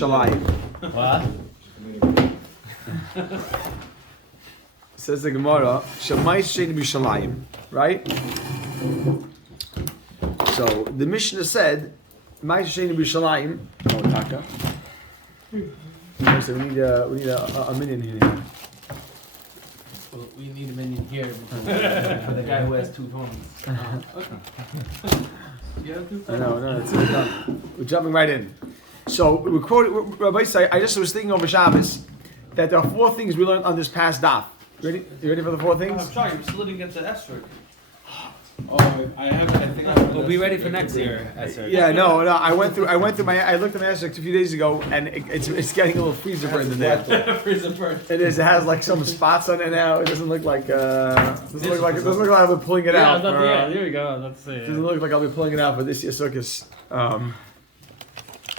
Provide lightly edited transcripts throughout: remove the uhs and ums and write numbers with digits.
Shalayim. What? Says the Gemara, Shamais Shein B'Shalayim, right? So the Mishnah said, Mais Shein B'Shalayim. Oh, Taka. So we need a minion here. Well, we need a minion here for the guy who has two phones. Okay. You have two phones? No, it's done. We're jumping right in. So we quoted Rabbi say. I just was thinking over Shabbos that there are four things we learned on this past daf. Ready? You ready for the four things? I'm trying. I'm still didn't get the S word. Oh, I have. I think We'll be ready for next year. Yeah, no. I went through I looked at my Esrog a few days ago, and it's getting a little freezer burn in there. Freezer burn. It is. It has like some spots on it now. It doesn't look like. Doesn't look like I'll be pulling it out. Here we go. Let's see. Doesn't look like I'll be pulling it out for this year's Sukkot.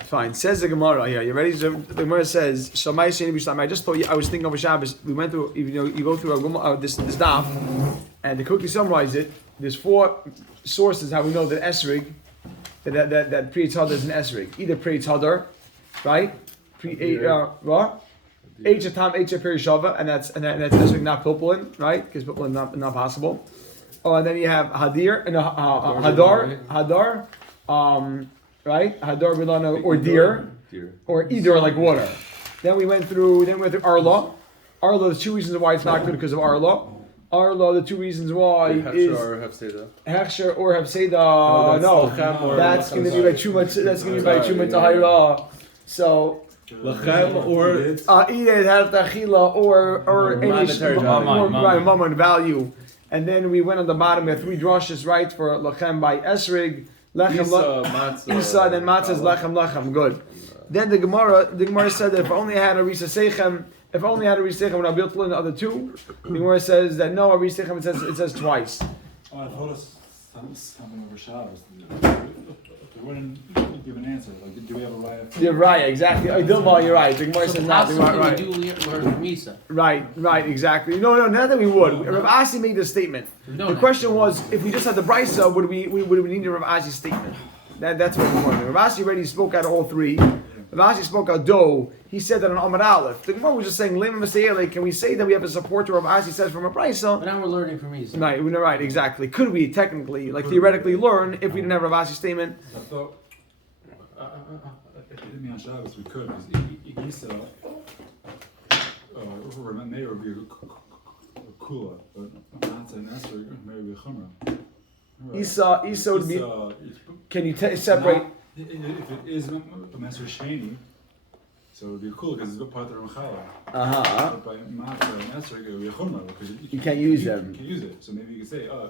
Fine. Says the Gemara here. You ready? So the Gemara says, "Shamai Sheni B'Shalayim." I just thought I was thinking over Shabbos. We went through. You go through this daf, and to quickly summarize it, there's four sources how we know that Esrig, that Pri Tzadar is an Esrig. Either Pri Tzadar, right? What? H Atam H Peri Shava, and that's Esrig not Pilpulin, right? Because Pilpulin not possible. Oh, and then you have Hadir and Hadar. Right? Hadar Bilano or deer. Or either like water. Then we went through Arla. Arla, the two reasons why it's not good because of Arla. Arla, the two reasons why is Hechsher or Hefseda. No, that's going to be by too much. That's going to be by too much Tahira. So Lachem or either it has Tachila or any Mammon value. And then we went on the bottom. We had three drushes, right, for Lachem by Esrig. Lechem, Isa, then Matzah is Lechem. Good. Then the Gemara said that if only I had a Risa Sechem, when I built in the other two, the Gemara says that no, a Risa Sechem, it says twice. Oh, I thought us something over Shabbos. They wouldn't give an answer. Like, do we have a right? You're right, exactly. Dilma, you're right. The Gemara says not. Right. We do learn from Isa. Right, exactly. No, not that we would. Rav Asi made the statement. The question was, if we just had the Brisa, would we need a Rav Asi statement? That's what we wanted. Rav Asi already spoke out all three. Rav Asi spoke out Do. He said that on Amar Aleph. The Gemara was just saying, Lema Masayele, can we say that we have a support to Rav Asi says from a Brisa? But now we're learning from Isa. Right, exactly. Could we technically, theoretically learn if we didn't have Rav Asi's statement? I thought, if it didn't be on Shabbos, we could, because Isa, may be a Kula, but not an Esther, maybe a Chumrah. Isa would be. Can you separate? If it is a Master Sheni, so it would be cool because it's a part of Ramchala. But by Matzah and Esther, it would be a Chumrah because you can't use them. You can use it, so maybe you could say, I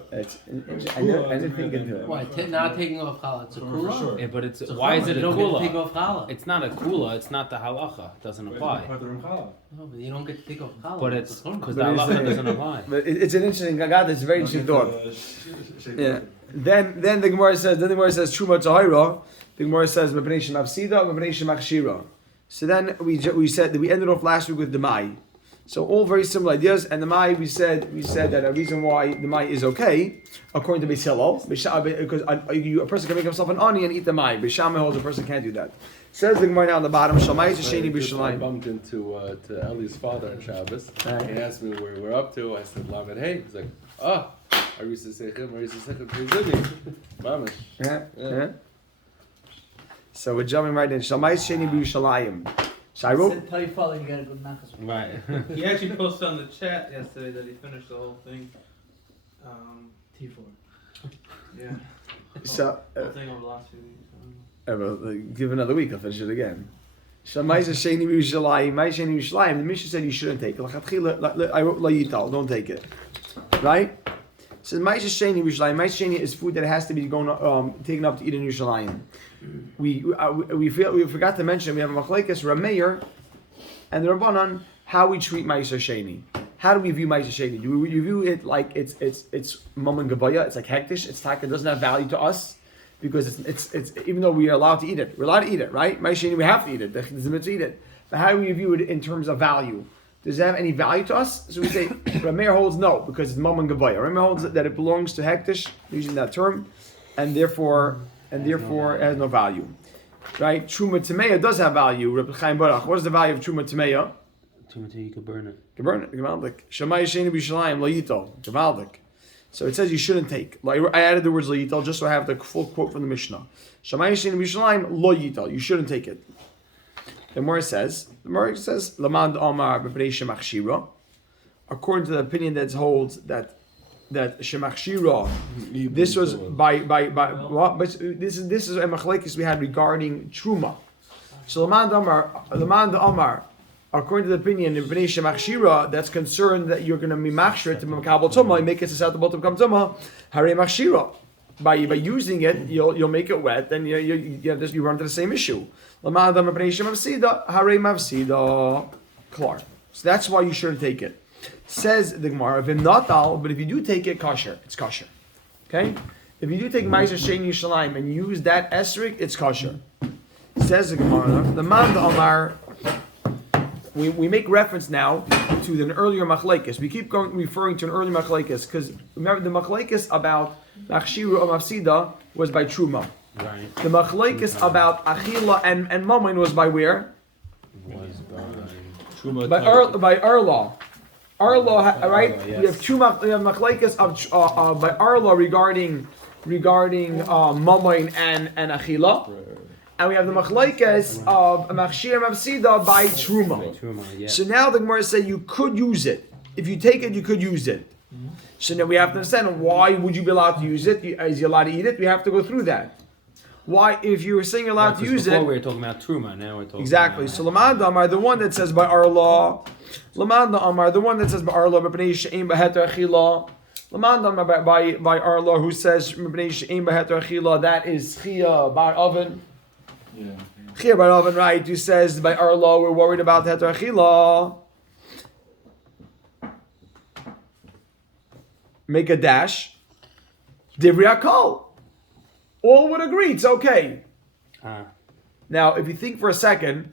didn't think into it. Why? Not taking off challah. It's a kula. Sure. Yeah, but it's why is it a kula? Take off challah. It's not a kula. It's not the halacha. It doesn't apply. No, but you don't get to take off challah. But it's because the halacha doesn't apply. But it's an interesting. God, it's a very interesting door. Yeah. Then the Gemara says. Truma Tahira. The Gemara says Mabnei Shem Afsida, Mabnei Shem Achshira. So then we said that we ended off last week with the Mai. So all very similar ideas. And the Mai we said that a reason why the Mai is okay, according to Beis Hillel, because a person can make himself an ani and eat the Mai. Beis Shammai holds a person can't do that. Says the Gemara now on the bottom. Shamai Sheni B'Shalayim. I bumped into Eli's father on Shabbos. He asked me where we're up to. I said Lamed Hey. He's like, Arisa Sechem Prizuni. Mamish. Yeah. So we're jumping right in. Shamai Sheni B'Shalayim. So I wrote. Tell your father you got a good nachas. Right. He actually posted on the chat yesterday that he finished the whole thing. T4. Yeah. So Whole thing over the last few weeks. give another week. I'll finish it again. Shamai Sheni B'Shalayim. Mai Sheni B'Shalayim. The Mishnah said you shouldn't take it. I wrote La Yital. Don't take it. Right. So Mai Sheni B'Shalayim. Mai Sheni is food that has to be taken up to eat in Yerushalayim. We forgot to mention we have a machlekes Rameir and the Rabbanan how we treat Ma'aser Sheni. How do we view Ma'aser Sheni? Do we view it like it's Mammon Gabaya? It's like hektish. It's taka. It doesn't have value to us because it's even though we are allowed to eat it, we're allowed to eat it, right? Ma'aser Sheni we have to eat it. There's a mitzvah to eat it. But how do we view it in terms of value? Does it have any value to us? So we say Rameir holds no because it's Mammon Gabaya. Rameir holds that it belongs to hektish, using that term, and therefore it has no value. right? Truma Tameya does have value. Reb Chaim Baruch. What is the value of Truma Tameya? You could burn it. You can burn it. Gevaldik. Shamay Sheni B'Shalayim Lo Yitol. Gevaldik. So it says you shouldn't take. Like, I added the words Lo Yitol just so I have the full quote from the Mishnah. Shamay Sheni B'Shalayim Lo Yitol. You shouldn't take it. The Gemara says, Lamand Omar B'Pnei Shemach Shira. According to the opinion that holds that Shemach Shira, this was by what? But this is a machlekes we had regarding truma. So Lamand Omar, according to the opinion of Bnei Shemach Shira, that's concerned that you're going to be machshir to makabel tumah, make it susceptible to become tumah. Harei machshira. By using it, you'll make it wet, then you run into the same issue. Lamand Omar Bnei Shemach Sida, Harei mavsida. Klar. So that's why you shouldn't take it. Says the Gemara, but if you do take it, kosher. It's kosher. Okay? If you do take Ma'aser Sheni Shalayim and use that esrik, it's kosher. Says the Gemara, the Man Omar, we make reference now to an earlier machlekes. We keep referring to an earlier machlekes because remember the machlekes about Machshiru or Mafsida was by Truma. Right. The machlekes about Achila and Mammon was by where? Was Truma By Arla. Arla, right? Yes. We have two machlekes of by Arla regarding Mammon and Achila. And we have the machlekes of Machshir Mavsida by Truma. yeah. So now the Gemara says you could use it. If you take it, you could use it. So now we have to understand why would you be allowed to use it? Is you allowed to eat it? We have to go through that. Why, if you were saying you're allowed to use before it? we were talking about truma. Now we're talking Exactly. about So Lamad Amar, the one that says by our law. Lamad Amar, the one that says by our law. B'nei she'ein b'heter achila. Lamad Amar by our law, who says b'nei she'ein b'heter achila. That is Chia bar Oven. Yeah. Chia bar Oven, right? Who says by our law we're worried about heter achila. Make a dash. Divrei Hakol. All would agree it's okay. Now, if you think for a second,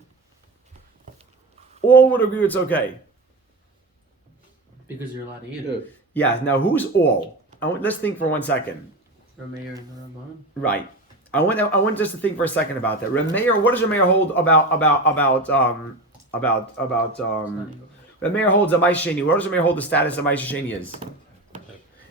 all would agree it's okay. Because you're allowed to eat it. Yeah. Now, who's all? Let's think for 1 second. Rameir and Rabban. Right. I want just to think for a second about that. Rameir, what does Rameir hold about Rameir holds a Maisheni. What does Rameir hold the status of Maisheni is?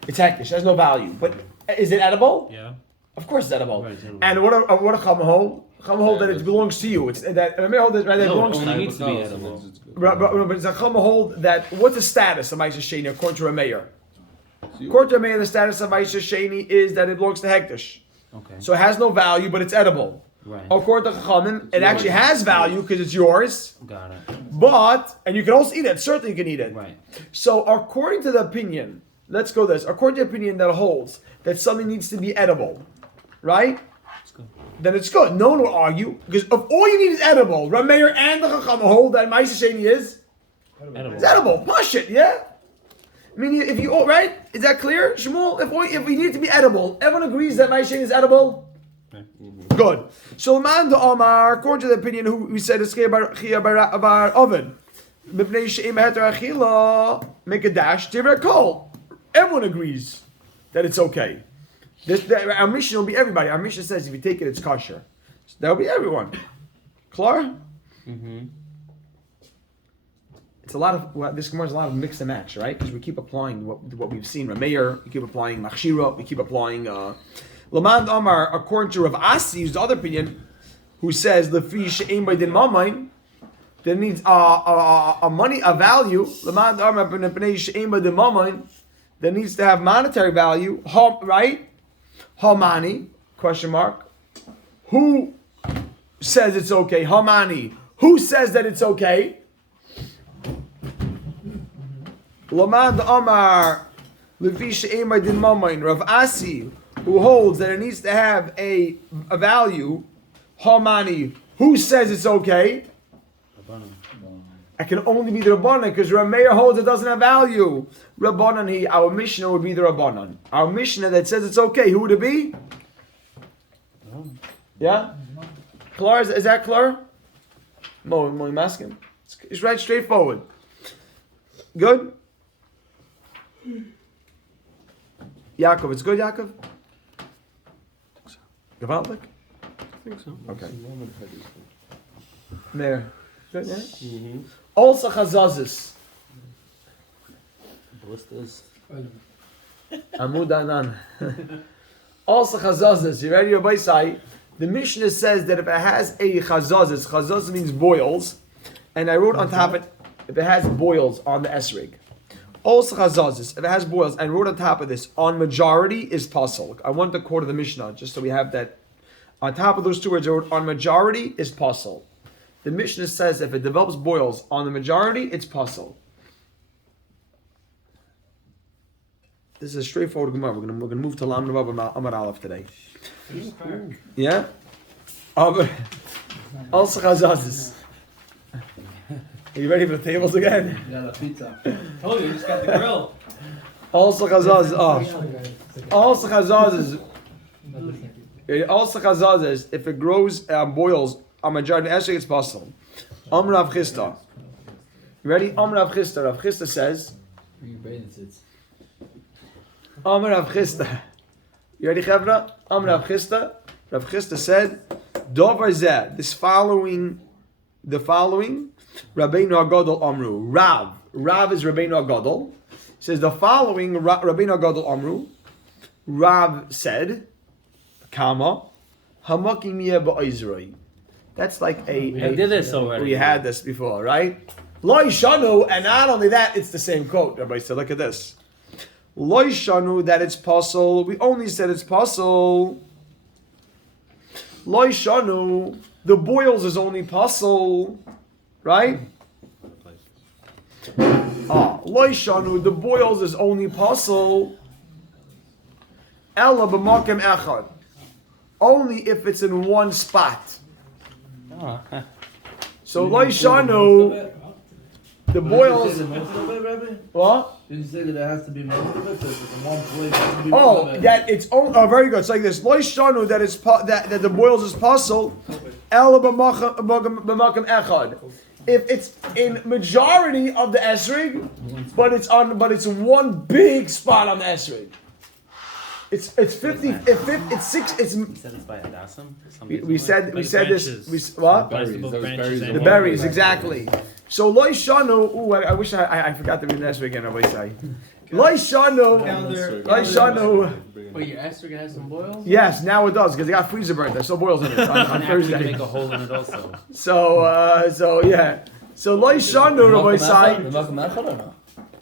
It's hektish. It has no value. But is it edible? Yeah. Of course it's edible. Right, it's edible. And what a Chama hold? Chama hold that it belongs to you. It's that Rameir hold that it belongs to you. Only needs to be edible. But it's a Chama hold that what's the status of Maisheni according to Rameir? According to Rameir, the status of Maisheni is that it belongs to hektish. Okay. So it has no value, but it's edible. Right. According to Chachamim, it actually has value because it's yours. Got it. And you can also eat it. Certainly you can eat it. Right. So according to the opinion, let's go this. According to the opinion that holds that something needs to be edible, right? Then it's good. No one will argue because if all you need is edible, Rameir and the Chacham hold that Ma'aser Sheni is Edible. it's edible. Push it, yeah. I mean, if you right, is that clear, Shmuel? If we need it to be edible, everyone agrees that Ma'aser Sheni is edible. Good. So man the Omar, according to the opinion who said it's Chia bar Oven, B'nei she'ein b'heter achila, make a dash, Divrei Hakol. Everyone agrees that it's okay. Our mission will be everybody. Our mission says if you take it, it's kosher. So that'll be everyone. Clear? Mm-hmm. It's a lot of this Gemara is a lot of mix and match, right? Because we keep applying what we've seen. Rameir, we keep applying Machshira, we keep applying Lamand Amar. According to Rav Asi, who's the other opinion, who says Lefi she'ein by din mamayin, that needs a value. Lamand Amar b'nei she'ein by din mamayin, that needs to have monetary value. Right? Hamani? Question mark. Who says it's okay? Hamani. Who says that it's okay? Lamad Amar Levi she'ein by din mamayin. Rav Asi, who holds that it needs to have a value. Hamani. Who says it's okay? It can only be the Rabbanan because Rameir holds it doesn't have value. Rabbanan, our Mishnah would be the Rabbanan. Our Mishnah that says it's okay, who would it be? Yeah? Klar, is that clear? Mo, you asking? It's right straightforward. Good? Yaakov, it's good, Yaakov? Gewaltig? think so. Okay. Moment had this one. There. Good, yeah? Mm-hmm. Also chazazis. Blisters. Amud Anan. Also chazazis. You ready, Rabbi Sai? The Mishnah says that if it has a chazazis means boils, and I wrote on top of it, if it has boils on the esrig. Also chazazis, if it has boils, and wrote on top of this, on majority is pasul. I want the quote of the Mishnah, just so we have that. On top of those two words, I wrote on majority is pasul. The Mishnah says if it develops boils on the majority, it's pasul. This is a straightforward Gemara. We're gonna move to Lam Navav Amar Aleph today. Yeah. Also chazazis. Are you ready for the tables again? Yeah, the pizza. Told you, you just got the grill. Also chazazis. Also chazazis. Also chazazis. If it grows boils on majority esrog, it's possible. Rav Chisda. You ready? Rav Chisda. Rav Chisda says. Rav Chisda. You ready, Chevra? Rav Chisda. Rav Chisda said, Dovar zeh. The following. Rabbeinu Hagadol Amru. Rav is Rabbeinu Hagadol. Says the following. Rabbeinu Hagadol Amru. Rav said, Kama Hamakim Yeh Ba'Izroi. That's like We did this already. We had this before, right? Lo Yishanu, and not only that, it's the same quote. Everybody said, look at this. Lo Yishanu, that it's possible. We only said it's possible. Lo Yishanu, the boils is only possible, right? Lo Yishanu, the boils is only possible. Ella b'makom echad. Only if it's in one spot. So Lo Yishanu, the boils. What? Did you say that it has to be most of it? Because it's in one place. It has to be Oh, most of it. that it's very good. It's like this. Lo Yishanu, that it's that the boils is possible. Ella b'makom echad. If it's in majority of the esrig, but it's one big spot on the esrig. It's 50. It's 6. It's. You said it's by Adasim? We said this. What? Berries. Those berries. The berries, exactly. So Lo Yishanu. Ooh, I wish I forgot to read the esrig again. Rabbi say. Lo Yishanu. Lo Yishanu. Wait, your esrog has some boils? Yes, now it does because they got freezer burnt. There's still boils in it on And actually Thursday. make a hole in it also. So yeah. So Lo Yishanu, Rabbi say. No?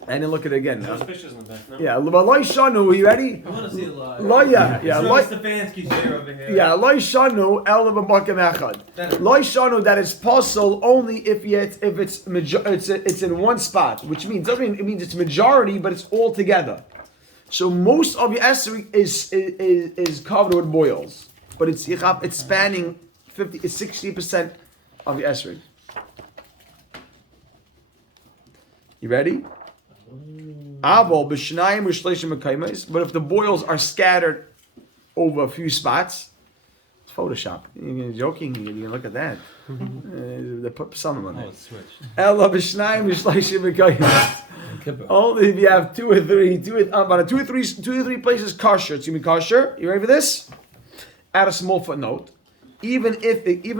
I didn't look at it again. There's fishes in the back, no? Yeah, but Lo Yishanu, you ready? I want to see it live. Lo yeah. Lo Stefanski's there over here. Yeah, Lo Yishanu el b'makom echad. Lo Yishanu, that it's possible only if it's in one spot, which means it means it's majority, but it's all together. So most of your esrog is covered with boils, but it's spanning 60% of your esrog. You ready? But if the boils are scattered over a few spots, it's Photoshop. You're joking. You can look at that. They put some on it. Only if you have two or three places kosher, it's gonna be kosher. You ready for this? Add a small footnote. Even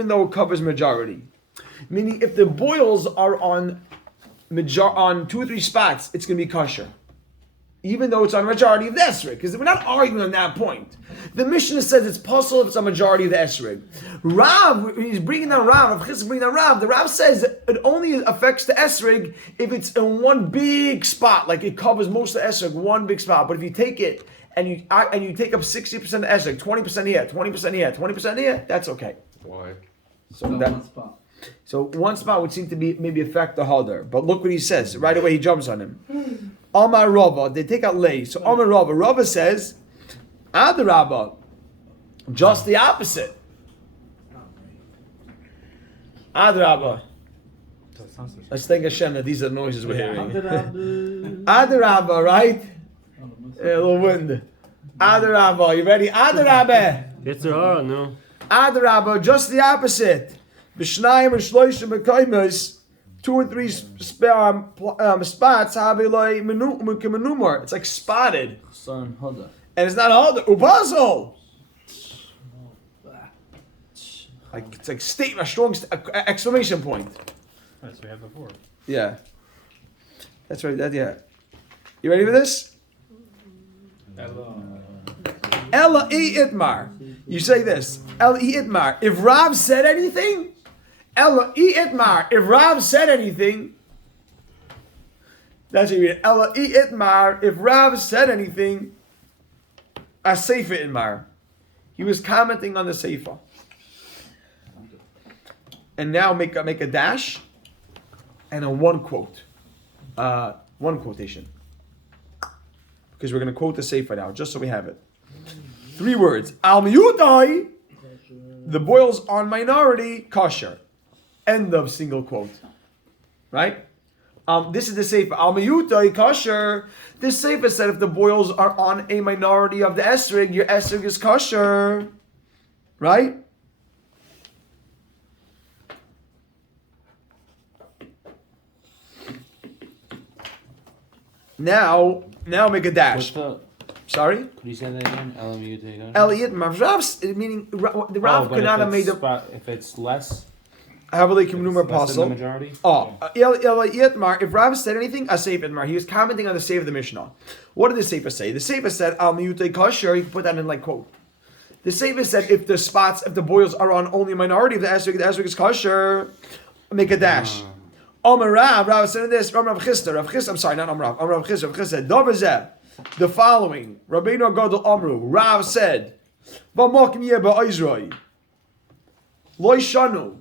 though it covers majority, meaning if the boils are on 2 or 3 spots, it's going to be kosher. Even though it's on a majority of the esrog. Because we're not arguing on that point. The Mishnah says it's possible if it's a majority of the esrog. Rav, he's bringing down Rav. Rav is bringing down Rav. The Rav says it only affects the esrog if it's in one big spot. Like it covers most of the esrog, one big spot. But if you take it and you take up 60% of the esrog, 20% here, 20% here, 20% here, that's okay. Why? So No, that... one spot. So one spot would seem to be maybe affect the holder. But look what he says. Right away he jumps on him. Amar Rava, they take out lay. So Amar Rava, Rava says, Adarabba, just the opposite. Adarabba. Let's thank Hashem that these are the noises we're hearing. Adarabba, right? A little wind. Adarabba, you ready? Adarabba. It's hard, no? Adarabba, just the opposite. B'shnayim v'shloishim b'kaimus, 2 or 3 spots have a like menumar. It's like spotted, Son, hold up. and it's not all the ubazol. Like it's like a strong exclamation point. That's what we had before. Yeah. That's right. Yeah. You ready for this? Ella itmar. You say this. Ella itmar. If Rav said anything, Ella itmar. If Rav said anything, that's what you read. Ella itmar. If Rav said anything, a seifa itmar. He was commenting on the seifa. And now make a dash and a one quote. One quotation. Because we're going to quote the Sefer now, just so we have it. 3 words. Al miyutai, the boils on minority, kosher. End of single quote. Right? This is the Sefer. Al miyutai, kosher. This Sefer said if the boils are on a minority of the esrig, your esrig is kosher. Right? Now make a dash. Sorry? Could you say that again? LMU. Elliot Mavravs, meaning the Rav could not have made a. If it's less. Havalik Numer Less than the Apostle. majority. Oh, Elliot Mar. If Rav said anything, a Sefer Mar. He was commenting on the Sefer of the Mishnah. What did the Sefer say? The Sefer said Al Miyutei Kosher. You can put that in like quote. The Sefer said if the boils are on only a minority of the esrog is kosher. Make a dash. Rav said this. Rav Chista. I'm sorry, not Rav Chista. Rav Chista said Dovazeh. The following, Rabbeinu Gadol Amru, Rav said, "V'makim yeh ba'izroi, loy shanu,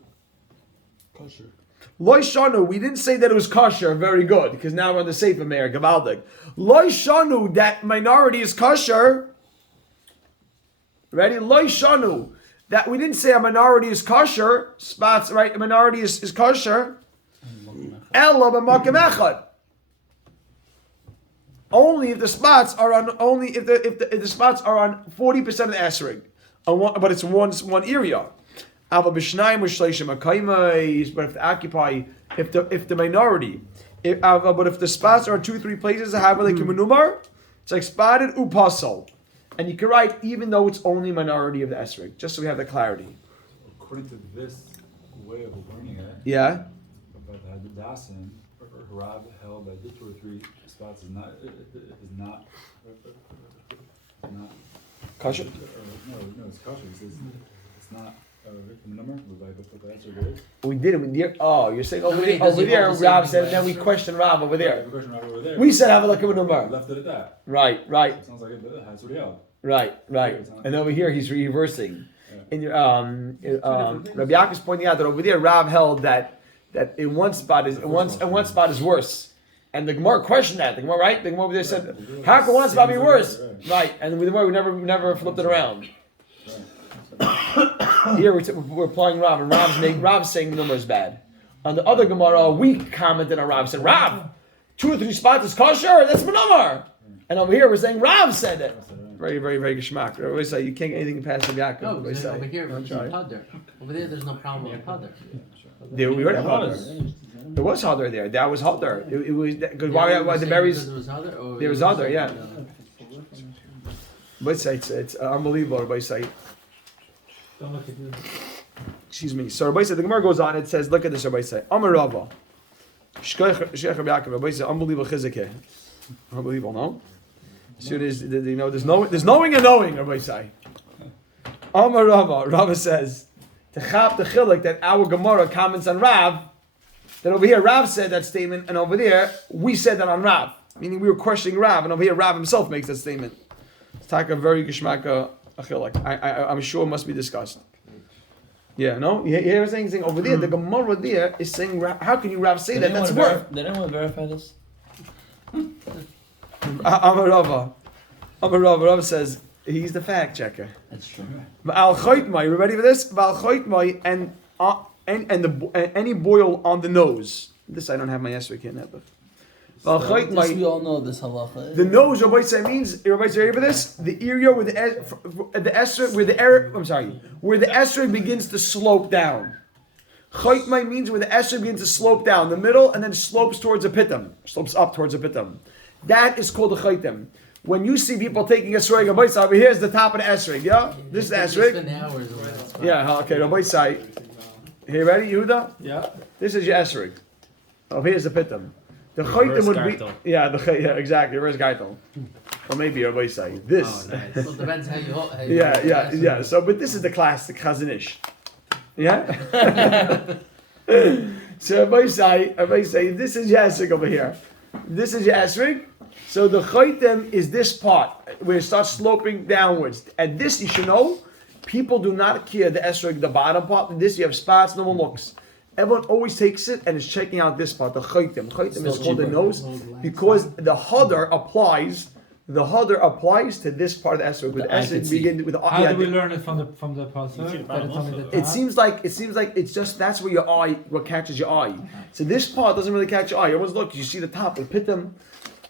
Kosher. loy shanu." We didn't say that it was kosher. Very good, because now we're on the Sefer Meir Gavaldik. Loy shanu, that minority is kosher. Ready? Loy shanu, that we didn't say a minority is kosher. Spots right? A minority is kosher. Ella b'makim echad. Only if the spots are on if the spots are on 40% of the esrog, but it's one area. But if they occupy, if the minority, but if the spots are in 2-3 places, it's like spotted upasal, and you can write even though it's only minority of the esrog, just so we have the clarity. According to this way of learning it, Yeah. about the Hadassim, Rav held that the 2 or 3 spots is not Kosher. No, it's kosher. It's not victim number. But the answer is. We did it. You're saying over Nobody there. does Over it there, all the Rav same said, and way. then we questioned Rav over there. The question Rav over there. We said have a look at the We number. left it at that. Right. It sounds like that's what he held. Right. And over here he's reversing. In your Rabbi Yaakov is pointing out that over there Rav held that in one spot is one spot is worse, and the Gemara questioned that. The Gemara, right? The Gemara over there said, "How can one spot be worse?" Right, and with the Gemara we never flipped it around. Here we're applying Rav, and Rav's saying the number is bad. On the other Gemara, we commented on Rav, said Rav, 2 or 3 spots is kosher. That's my number. And over here we're saying Rav said it. Very, very, very geschmack. I always say you can't get anything past the Yaakov. No, Always say. over here Don't it's try. a Hadar. Over there, there's no problem with a Hadar. There we already had Hadar. There was Hadar there. That was Hadar. It was because why the berries? There was Hadar. Or There was Hadar, yeah. But it's unbelievable. Everybody say. Don't look at you. Excuse me. So everybody said the Gemara goes on. It says, look at this. Everybody say, Amar Rava. Shkoich Rabbi Yaakov. Everybody say, unbelievable chizikeh. Unbelievable, no? So there's knowing and knowing. Everybody say. Amar Rava. Rava says, to chap the chilik that our Gemara comments on Rav. That over here Rav said that statement, and over there we said that on Rav. Meaning we were questioning Rav, and over here Rav himself makes that statement. It's taka very geshmaka achilak. I'm sure it must be discussed. Yeah, no? You hear what I'm saying? Over there, the Gemara there is saying, how can you Rav say that? That's worth. Did anyone verify this? Amar Rava says, he's the fact checker. That's true. Al Chaytmai, you ready for this? Al Chaytmai and any boil on the nose. This I don't have my esrog in that, but This we all know this halacha. the nose, Rabbi say means. Rabbi say ready for this? The area where the esrog, where the esrog begins to slope down. Chaytmai means where the esrog begins to slope down, the middle, and then slopes towards a pitam, slopes up towards a pitam. That is called a chaytim. when you see people taking esrog on both sides, here's the top of the esrog, yeah? This is the You esrog. spend hours on that spot. Yeah, okay, on both sides. Here, ready, Yehuda? Yeah. This is your esrog. Oh, here's the pitum. The chaytim would be, yeah, exactly, reverse gaitel. Or maybe on both sides. This. Well, it depends how you Yeah. So, but this is the classic chazanish. Yeah? So I say, this is your esrog over here. This is your esrog. So the chaytim is this part where it starts sloping downwards. And this you should know, people do not care the esrog, the bottom part. This you have spots, no one looks. Everyone always takes it and is checking out this part, the chaytim. Chaytim is called the nose because the hadar applies. The hadar applies to this part of the esrog. With the esrog begin with the How do we learn it from the pasuk? That it's only the It top? seems like it's just that's where your eye, what catches your eye. So this part doesn't really catch your eye. Everyone's look, you see the top, the pitum,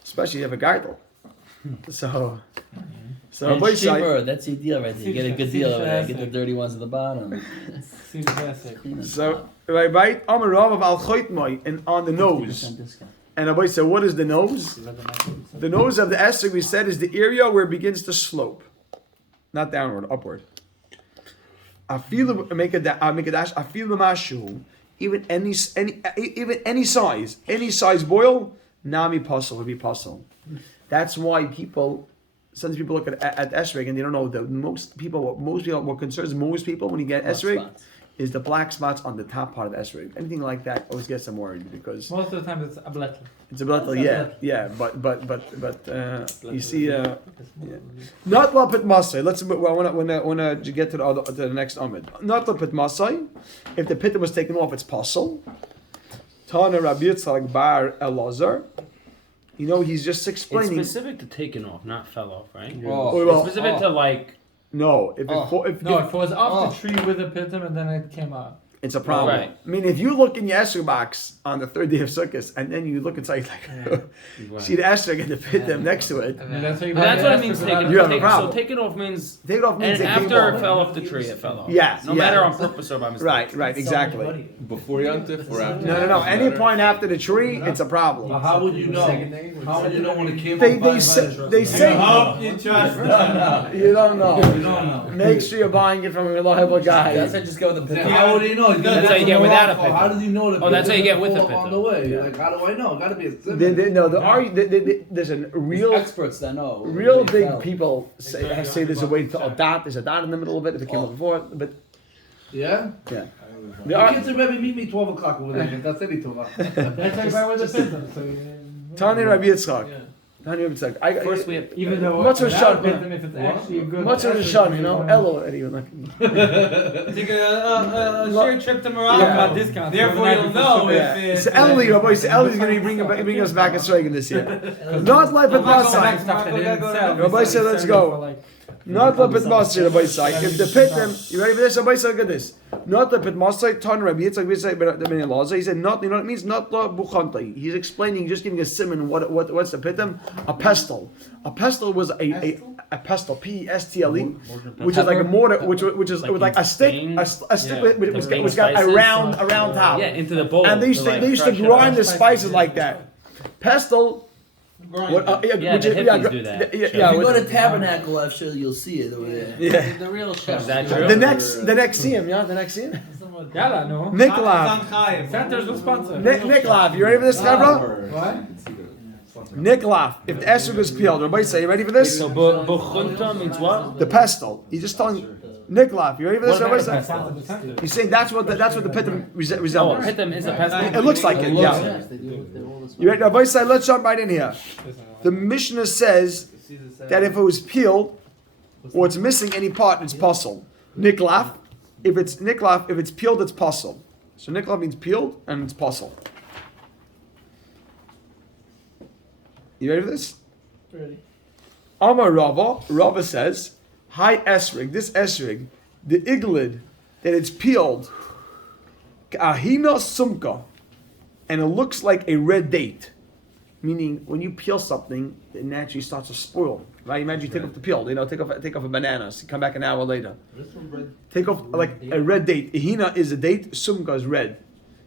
especially if you have a girdle. So And both sides. cheaper, that's the deal right there. You get a good deal over there. Get the dirty ones at the bottom. See the basic. Clean it So up. right, Amar Rav of Al Choitmai and on the nose. 50% discount. And Abai said, what is the nose? The nose of the esrog we said is the area where it begins to slope, not downward, upward. I feel make a dash. I feel the mashu. Even any size boil, nami puzzle would be puzzle. That's why sometimes people look at esrog and they don't know that most people what concerns most people when you get Black esrog spots. is the black spots on the top part of the esrog. Anything like that always gets them worried because Most of the time it's a blettel. it's a blettel, yeah. But you see, not lapit masai. I want to get to the next amid. Not lapit masai. If the pitta was taken off, it's possible. Tana Rabbi Yitzchak bar Elazar. You know, he's just It's explaining. specific to taken off, not fell off, right? Oh, well, It's specific to like. no, if It was off the tree with a pitum and then it came out. it's a problem. Right. I mean, if you look in your esrog box on the third day of Sukkot, and then you look inside, see the esrog and the pitta next to it. And that's what, That's what it means. Taken You have a off. problem. So taken off means. Take it off means And it came after off. it fell off the tree, it fell off. Yeah, No yeah. matter on purpose or by mistake. Right, exactly. Before Yontif or after? No. Any point after the tree, it's a problem. How would you know? How would you know when it came They up? say you trust you don't know. You don't know. Make sure you're buying it from a reliable guy. That's why just go with the Then pitum. how would you know? That's how you get without a pitum. How did you know that? Oh, that's how you get with a pitum on pitum. the way. Like, how do I know? Got to be a simple. There's a There's real experts that know. real They big tell. people say there's a way to a dot. There's a dot in the middle of it if it came up before, but Yeah? yeah. The kids are maybe meet me 12 o'clock over there. That's any Tova. That's how you buy with a pitum. So Tani Rabbi Yitzchak. Yeah. Tani Rabbi Yitzchak. First we have. even though Much of a without shot, pitum, if it's actually a good. Much of a shun, you know. Elo, even like. Take a short trip to Morocco. Yeah, discount. Therefore, you'll know Yeah. if it's. So Eli, your boy, Eli's going to bring us back at Sregan this year. Not like with Masai. Rabbi said, let's go. Not the pit masay, Rabbi Yitzchak. If the pitim, you ready for this? Rabbi Yitzchak, look at this. Not the pit masay, ton Rabbi Yitzchak, he said, not, you know what it means? Not the buchantai. He's explaining, just giving a simon, what's the pitim? A pestle. A pestle was a pestle, P-E-S-T-L-E, which is like a mortar, which is Like like a stick, a stick with Contain which got a spices. round top. Yeah, into the bowl. And they used to grind the spices like that. Pestle. Yeah, the hippies do that. If you go to Tabernacle, I'm sure you'll see it over there. Yeah. The real chef. Is that true? The next scene, yeah, the next scene. Yalla, no. Nikolaf. Center's the sponsor. Nikolaf, you ready for this, guy, bro? What? Nikolaf, if the esrog is peeled, everybody say, you ready for this? So buchunta means what? The pestle. He's just telling Nikolaf, you ready for this? What Everybody about say. The center. He's saying that's what the pitum Oh, resembles. pitum is a pestle. It looks like it, yeah. You ready? Everybody say, let's jump right in here. The Mishnah says that if it was peeled or it's missing any part, it's puzzle. Niklaf, if it's peeled, it's puzzle. So niklaf means peeled and it's puzzle. You ready for this? Ready. Amar Rava says, hi esrig, this esrig, the iglid, that it's peeled, ahina sumka, and it looks like a red date. Meaning, when you peel something, it naturally starts to spoil. Right? Imagine you take off the peel. Take off a banana. So you come back an hour later. Take off like a red date. Ihina is a date. Sumka is red.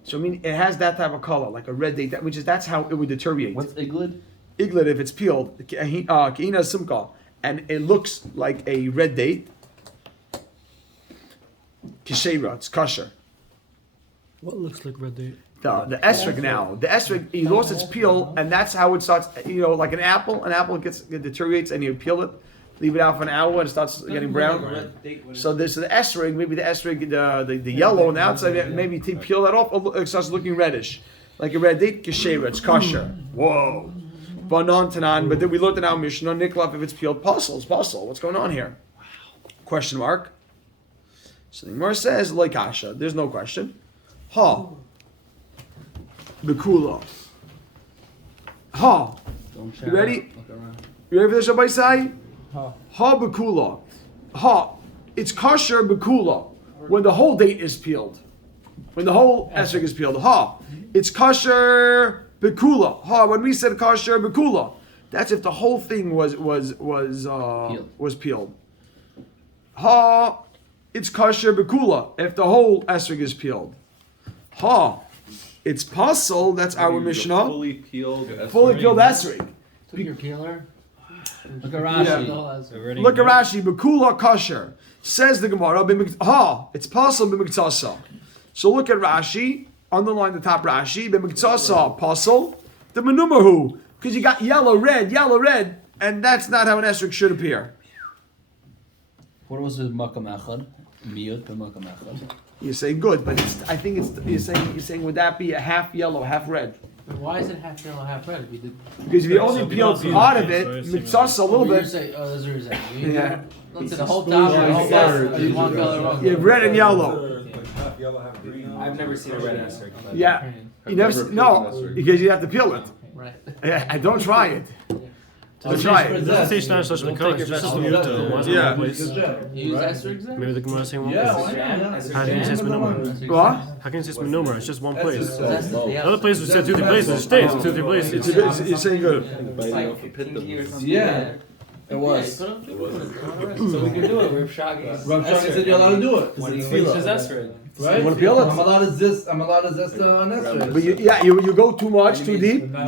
So I mean, it has that type of color, like a red date. That's how it would deteriorate. What's iglid? Iglet if it's peeled, K'ina Simka, and it looks like a red date, Kisheira, it's kosher. What looks like red date? The esrog now, the esrog, he lost its peel, and that's how it starts, like an apple it deteriorates, and you peel it, leave it out for an hour, and it starts getting brown. So this is the esrog, maybe the esrog, the yellow on the outside, maybe you peel that off, it starts looking reddish. Like a red date, Keshera, it's kosher. Whoa. Banan Tanan, but then we looked at our Mishnah, Niklaf, if it's peeled, puzzle. What's going on here? Question mark. So the Gemara says, like Kasha, there's no question. Ha. Bekula. Ha. You ready? You ready for this, Rabbi Sai? Ha Bekula. Ha. It's kosher Bekula. When the whole date is peeled. When the whole esrog is peeled. Ha. It's kosher Bekula. Ha. When we said kosher Bekula, that's if the whole thing was peeled. Ha. It's kosher Bekula. If the whole esrog is peeled. Ha. It's puzzle. That's our Mishnah. Fully peeled esrog. Took your peeler. Look at Rashi. Look at Rashi. Bekula kosher. Says the Gemara. Ha. It's puzzle b'miktsasa. So look at Rashi. Underline the top Rashi. B'miktsasa puzzle. The menumahu. Because you got yellow, red, and that's not how an esrog should appear. What was his makam echad? Miyut b'makam echad. You're saying good, but I think you're saying would that be a half yellow, half red? But why is it half yellow, half red? Because if you only peeled part of it, mitzasa a little bit. That's what you're saying. Yeah. Let's say the whole top, the whole bottom, you want color wrong. You have red and yellow. Half yellow, half green. I've never seen a red esrog. Yeah. You never no, because you have to peel it. Right. Yeah, don't try it. Don't try it. Doesn't say Shtar Shlosh Mekos, it's just a Miyuto. Why is it one place? You use esrogs there? Maybe the Gemara saying one Yeah, place. why not? How can you say it's Menumra? What? How can you say it's Menumra? It's just one place. That's the Other places said 2 3 places. It stays 2 3 places. You're saying good. It's like 15 years. Yeah. It was. So we can do it. We're shocking. Rav Shagi said you're allowed to do it. When he It's finishes tefillah. esrog. Right? You wanna peel it? I'm allowed to zest on esrog. But you go too much, too deep. By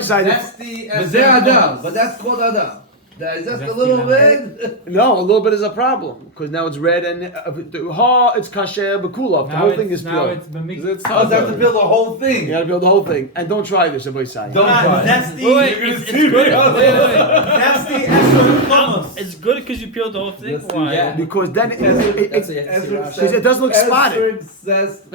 side, That's the Adam, but that's called Adam. Is that a little bit? no, a little bit is a problem because now it's red and it's kasher b'kulov. The whole thing is now peeled. it's bemix. Oh, so I have to build the whole You thing. gotta build the whole thing, and don't try this. Everybody say. Don't try. That's the It's good. that's the esrog hummus. It's good because you peeled the whole thing. Why? Because then That's it doesn't look spotted. But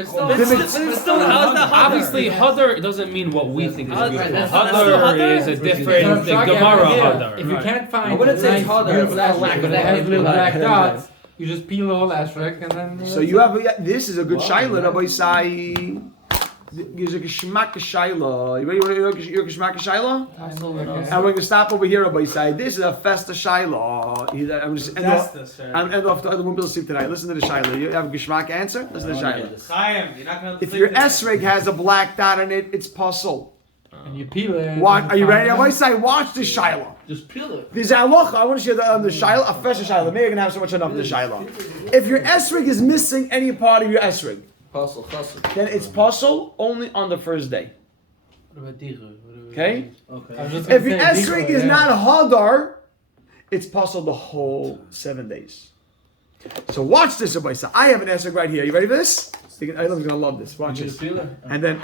still, It's still how's the Obviously, Hadar doesn't mean what we think is beautiful. that's Hadar is a different Gemara Hadar. if you can't find I wouldn't say nice Hadar, beautiful but esrog that has little black dots, you just peel the whole esrog and then. So you have this is a good shaila. Rabbi say. There's a geschmack shaila. You ready? Your geschmack shaila? And we're gonna stop over here. Rabbi say this is a festa shaila. I'm just end off the other one. We'll sleep tonight. Listen to the shaila. You have a geschmack answer. Listen to the shaila. Chaim, you're not gonna. If your esrog has a black dot on it, it's puzzle. And you peel it. Are you ready? Rabbi say watch the shaila. Just peel it. There's halacha. I want to share the shaila, a fresh shaila. Maybe I can have so much enough of the shaila. If your esrog is missing any part of your esrog, then it's puzzle only on the first day. Okay? If your esrog is not hadar, it's puzzle the whole 7 days. So watch this, everybody. So I have an esrog right here. You ready for this? I'm gonna love this. Watch this. And then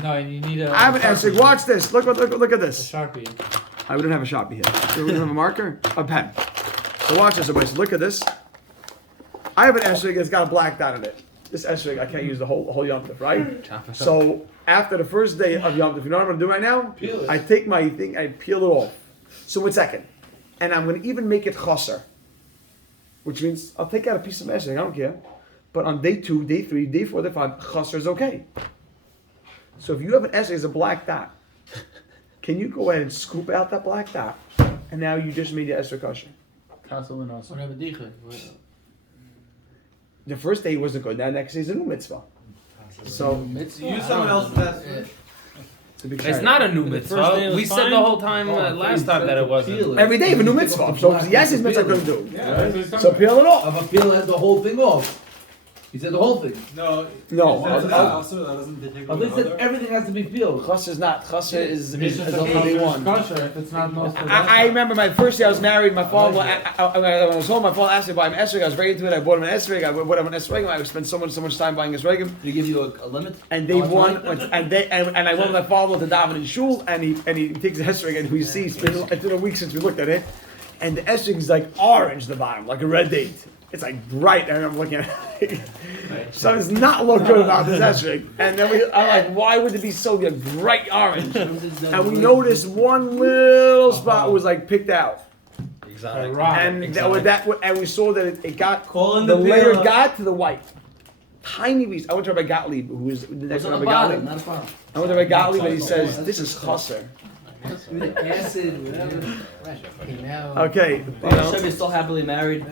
No, you need a. I have an esrog. Watch this. Look at this. Sharpie. I wouldn't have a Sharpie here. We don't have a marker? A pen. So watch this, everybody. So look at this. I have an esrog that's got a black dot on it. This esrog, I can't use the whole Yom Tov, right? So after the first day of Yom Tov, you know what I'm going to do right now? Peel it. I take my thing, I peel it off. So 1 second. And I'm going to even make it chaser. Which means I'll take out a piece of esrog, I don't care. But on day 2, day 3, day 4, day 5, chaser is okay. So if you have an esrog as a black dot, can you go ahead and scoop out that black dot? And now you just made your esrog kosher. Whatever dicha. The first day wasn't good. Now next day is a new mitzvah. So Use someone else's esrog. It's not a new mitzvah. We said the whole time last time that it wasn't. every day of a new mitzvah. So yes, it's mitzvah I couldn't do. So peel it off. I'm gonna peel the whole thing off. He said the whole thing. No. No, That I'll- doesn't take I away think said the everything has to be peeled. Chasser is not. Chasser is It's just a only one. kosher if it's not most of I remember my first year I was married. My father, when I was home, my father asked me to buy him esrog. I was very into it. I bought him an esrog. I bought him an esrog. I spent so much time buying esrogim. Did he give you a limit? And they won. And I went with my father to daven in shul, and he takes the esrog, and we see it's been a week since we looked at it, and the esrog is like orange at the bottom, like a red date. It's like bright, and I'm looking at it. So it's not look good about this esrog. And then I'm like, why would it be so good, bright orange? And we noticed one little spot was like picked out. Exactly. And we saw that it got Calling the the layer bill. got to the white. Tiny piece. I went to Rabbi Gottlieb, who was the next It's to on the Rabbi bottom, Gottlieb. not a bottom. I went to Rabbi Gottlieb, and he says, "This is chaser." acid, whatever. Okay, Should be still happily married.